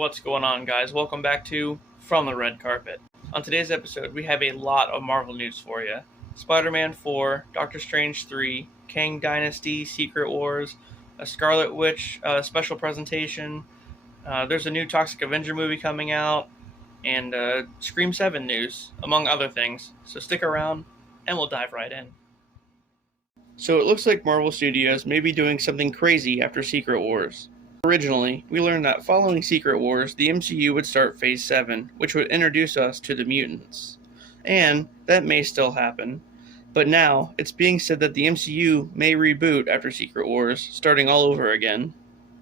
What's going on, guys? Welcome back to From the Red Carpet. On today's episode, we have a lot of Marvel news for you. Spider-Man 4, Doctor Strange 3, Kang Dynasty, Secret Wars, a Scarlet Witch special presentation, there's a new Toxic Avenger movie coming out, and Scream 7 news, among other things. So stick around, and we'll dive right in. So it looks like Marvel Studios may be doing something crazy after Secret Wars. Originally, we learned that following Secret Wars, the MCU would start Phase 7, which would introduce us to the mutants. And that may still happen. But now, it's being said that the MCU may reboot after Secret Wars, starting all over again.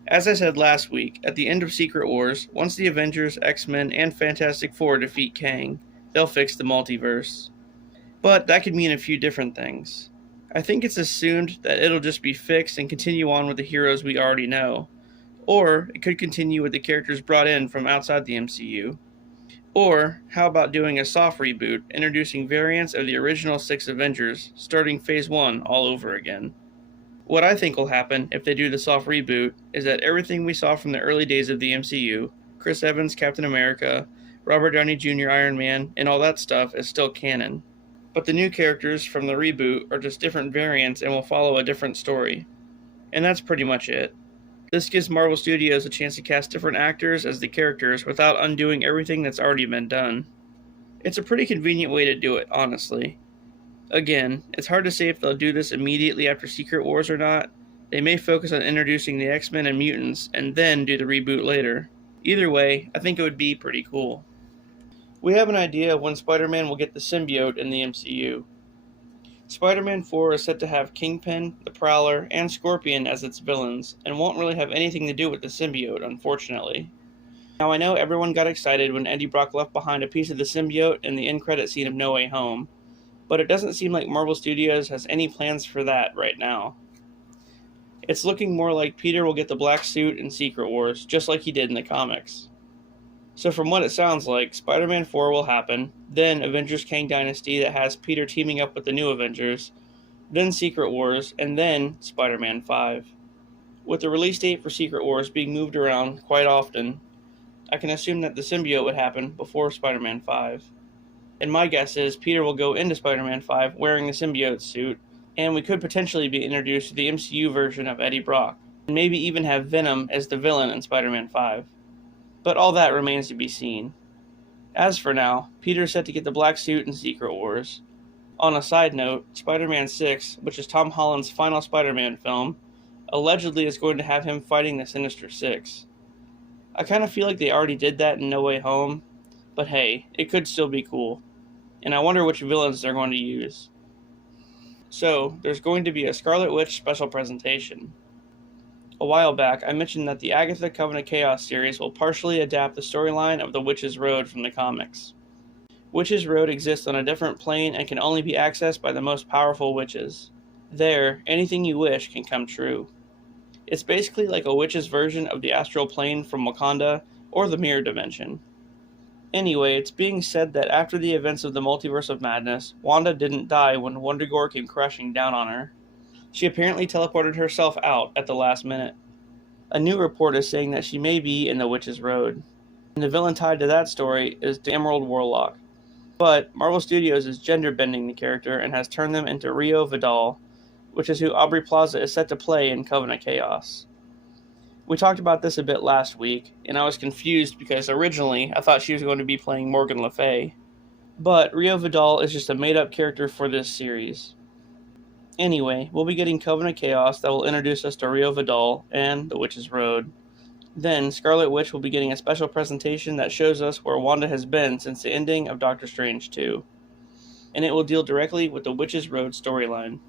As I said last week, at the end of Secret Wars, once the Avengers, X-Men, and Fantastic Four defeat Kang, they'll fix the multiverse. But that could mean a few different things. I think it's assumed that it'll just be fixed and continue on with the heroes we already know. Or it could continue with the characters brought in from outside the MCU. Or how about doing a soft reboot, introducing variants of the original 6 Avengers, starting Phase 1 all over again. What I think will happen if they do the soft reboot is that everything we saw from the early days of the MCU, Chris Evans, Captain America, Robert Downey Jr. Iron Man, and all that stuff is still canon. But the new characters from the reboot are just different variants and will follow a different story. And that's pretty much it. This gives Marvel Studios a chance to cast different actors as the characters without undoing everything that's already been done. It's a pretty convenient way to do it, honestly. Again, it's hard to say if they'll do this immediately after Secret Wars or not. They may focus on introducing the X-Men and mutants and then do the reboot later. Either way, I think it would be pretty cool. We have an idea of when Spider-Man will get the symbiote in the MCU. Spider-Man 4 is set to have Kingpin, the Prowler, and Scorpion as its villains, and won't really have anything to do with the symbiote, unfortunately. Now I know everyone got excited when Eddie Brock left behind a piece of the symbiote in the end credit scene of No Way Home, but it doesn't seem like Marvel Studios has any plans for that right now. It's looking more like Peter will get the black suit in Secret Wars, just like he did in the comics. So from what it sounds like, Spider-Man 4 will happen, then Avengers Kang Dynasty that has Peter teaming up with the new Avengers, then Secret Wars, and then Spider-Man 5. With the release date for Secret Wars being moved around quite often, I can assume that the symbiote would happen before Spider-Man 5. And my guess is Peter will go into Spider-Man 5 wearing the symbiote suit, and we could potentially be introduced to the MCU version of Eddie Brock, and maybe even have Venom as the villain in Spider-Man 5. But all that remains to be seen. As for now, Peter is set to get the black suit in Secret Wars. On a side note, Spider-Man 6, which is Tom Holland's final Spider-Man film, allegedly is going to have him fighting the Sinister Six. I kind of feel like they already did that in No Way Home, but hey, it could still be cool. And I wonder which villains they're going to use. So, there's going to be a Scarlet Witch special presentation. A while back, I mentioned that the Agatha Coven of Chaos series will partially adapt the storyline of the Witch's Road from the comics. Witch's Road exists on a different plane and can only be accessed by the most powerful witches. There, anything you wish can come true. It's basically like a witch's version of the astral plane from Wakanda or the Mirror Dimension. Anyway, it's being said that after the events of the Multiverse of Madness, Wanda didn't die when Wundagore came crashing down on her. She apparently teleported herself out at the last minute. A new report is saying that she may be in the Witch's Road. And the villain tied to that story is the Emerald Warlock. But Marvel Studios is gender-bending the character and has turned them into Rio Vidal, which is who Aubrey Plaza is set to play in Coven of Chaos. We talked about this a bit last week, and I was confused because originally I thought she was going to be playing Morgan Le Fay. But Rio Vidal is just a made-up character for this series. Anyway, we'll be getting Coven of Chaos that will introduce us to Rio Vidal and the Witch's Road. Then, Scarlet Witch will be getting a special presentation that shows us where Wanda has been since the ending of Doctor Strange 2. And it will deal directly with the Witch's Road storyline.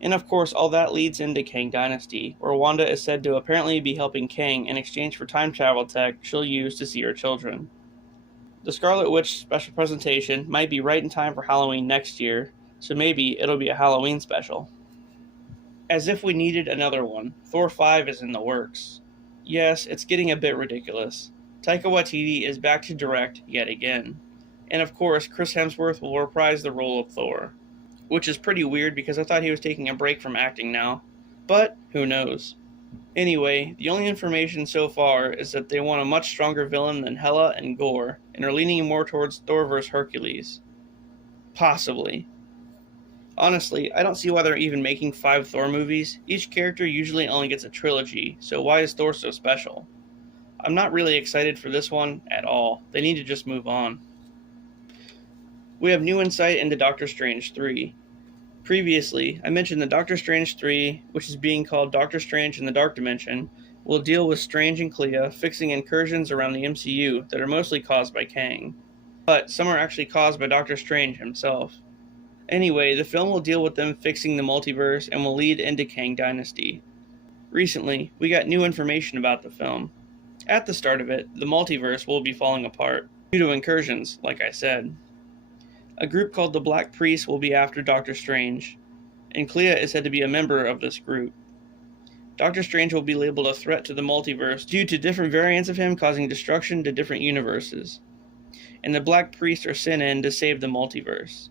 And of course, all that leads into Kang Dynasty, where Wanda is said to apparently be helping Kang in exchange for time travel tech she'll use to see her children. The Scarlet Witch special presentation might be right in time for Halloween next year, so maybe it'll be a Halloween special. As if we needed another one, Thor 5 is in the works. Yes, it's getting a bit ridiculous. Taika Waititi is back to direct yet again. And of course, Chris Hemsworth will reprise the role of Thor. Which is pretty weird because I thought he was taking a break from acting now. But, who knows. Anyway, the only information so far is that they want a much stronger villain than Hela and Gore, and are leaning more towards Thor vs. Hercules. Possibly. Honestly, I don't see why they're even making 5 Thor movies. Each character usually only gets a trilogy, so why is Thor so special? I'm not really excited for this one at all. They need to just move on. We have new insight into Doctor Strange 3. Previously, I mentioned that Doctor Strange 3, which is being called Doctor Strange in the Dark Dimension, will deal with Strange and Clea fixing incursions around the MCU that are mostly caused by Kang. But some are actually caused by Doctor Strange himself. Anyway, the film will deal with them fixing the multiverse and will lead into Kang Dynasty. Recently, we got new information about the film. At the start of it, the multiverse will be falling apart, due to incursions, like I said. A group called the Black Priests will be after Doctor Strange, and Clea is said to be a member of this group. Doctor Strange will be labeled a threat to the multiverse due to different variants of him causing destruction to different universes, and the Black Priests are sent in to save the multiverse.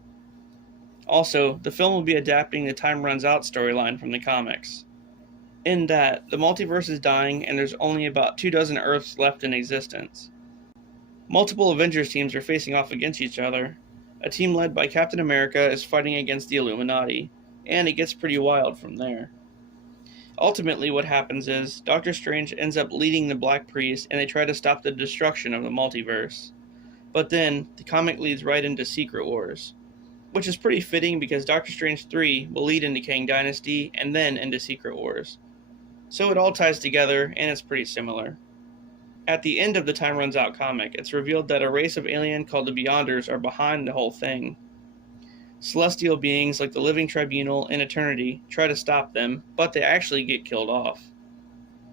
Also, the film will be adapting the Time Runs Out storyline from the comics. In that, the multiverse is dying and there's only about 24 Earths left in existence. Multiple Avengers teams are facing off against each other. A team led by Captain America is fighting against the Illuminati, and it gets pretty wild from there. Ultimately, what happens is, Doctor Strange ends up leading the Black Priest and they try to stop the destruction of the multiverse. But then, the comic leads right into Secret Wars, which is pretty fitting because Doctor Strange 3 will lead into Kang Dynasty and then into Secret Wars. So it all ties together, and it's pretty similar. At the end of the Time Runs Out comic, it's revealed that a race of alien called the Beyonders are behind the whole thing. Celestial beings like the Living Tribunal and Eternity try to stop them, but they actually get killed off.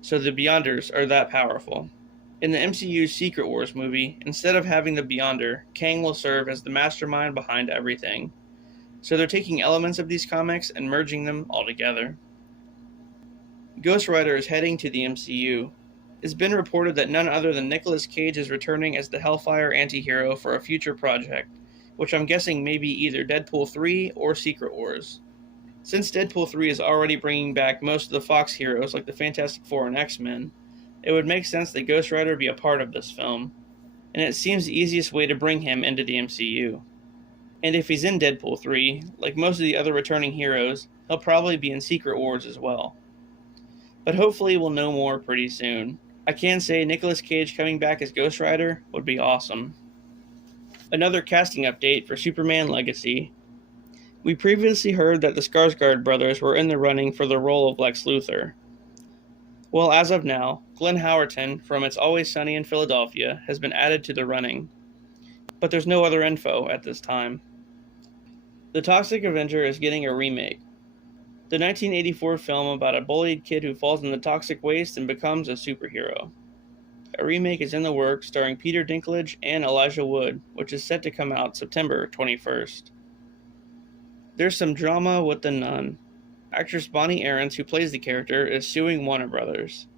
So the Beyonders are that powerful. In the MCU's Secret Wars movie, instead of having the Beyonder, Kang will serve as the mastermind behind everything. So they're taking elements of these comics and merging them all together. Ghost Rider is heading to the MCU. It's been reported that none other than Nicolas Cage is returning as the Hellfire anti-hero for a future project, which I'm guessing may be either Deadpool 3 or Secret Wars. Since Deadpool 3 is already bringing back most of the Fox heroes like the Fantastic Four and X-Men, it would make sense that Ghost Rider be a part of this film, and it seems the easiest way to bring him into the MCU. And if he's in Deadpool 3, like most of the other returning heroes, he'll probably be in Secret Wars as well. But hopefully we'll know more pretty soon. I can say Nicolas Cage coming back as Ghost Rider would be awesome. Another casting update for Superman Legacy. We previously heard that the Skarsgård brothers were in the running for the role of Lex Luthor. Well, as of now, Glenn Howerton from It's Always Sunny in Philadelphia has been added to the running, but there's no other info at this time. The Toxic Avenger is getting a remake. The 1984 film about a bullied kid who falls in the toxic waste and becomes a superhero. A remake is in the works starring Peter Dinklage and Elijah Wood, which is set to come out September 21st. There's some drama with the Nun. Actress Bonnie Aarons, who plays the character, is suing Warner Brothers.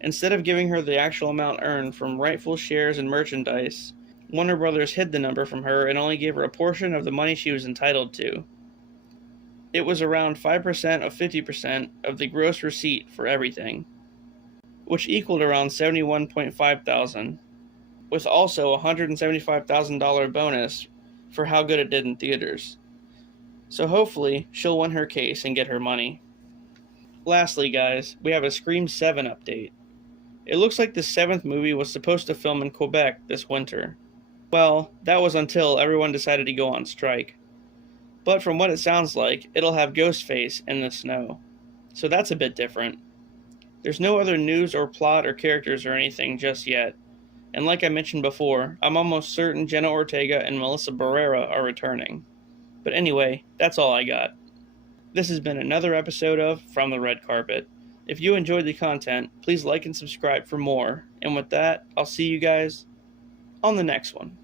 Instead of giving her the actual amount earned from rightful shares and merchandise, Warner Brothers hid the number from her and only gave her a portion of the money she was entitled to. It was around 5% of 50% of the gross receipt for everything, which equaled around $71.5 thousand, with also a $175,000 bonus for how good it did in theaters. So hopefully, she'll win her case and get her money. Lastly, guys, we have a Scream 7 update. It looks like the 7th movie was supposed to film in Quebec this winter. Well, that was until everyone decided to go on strike. But from what it sounds like, it'll have Ghostface in the snow. So that's a bit different. There's no other news or plot or characters or anything just yet. And like I mentioned before, I'm almost certain Jenna Ortega and Melissa Barrera are returning. But anyway, that's all I got. This has been another episode of From the Red Carpet. If you enjoyed the content, please like and subscribe for more. And with that, I'll see you guys on the next one.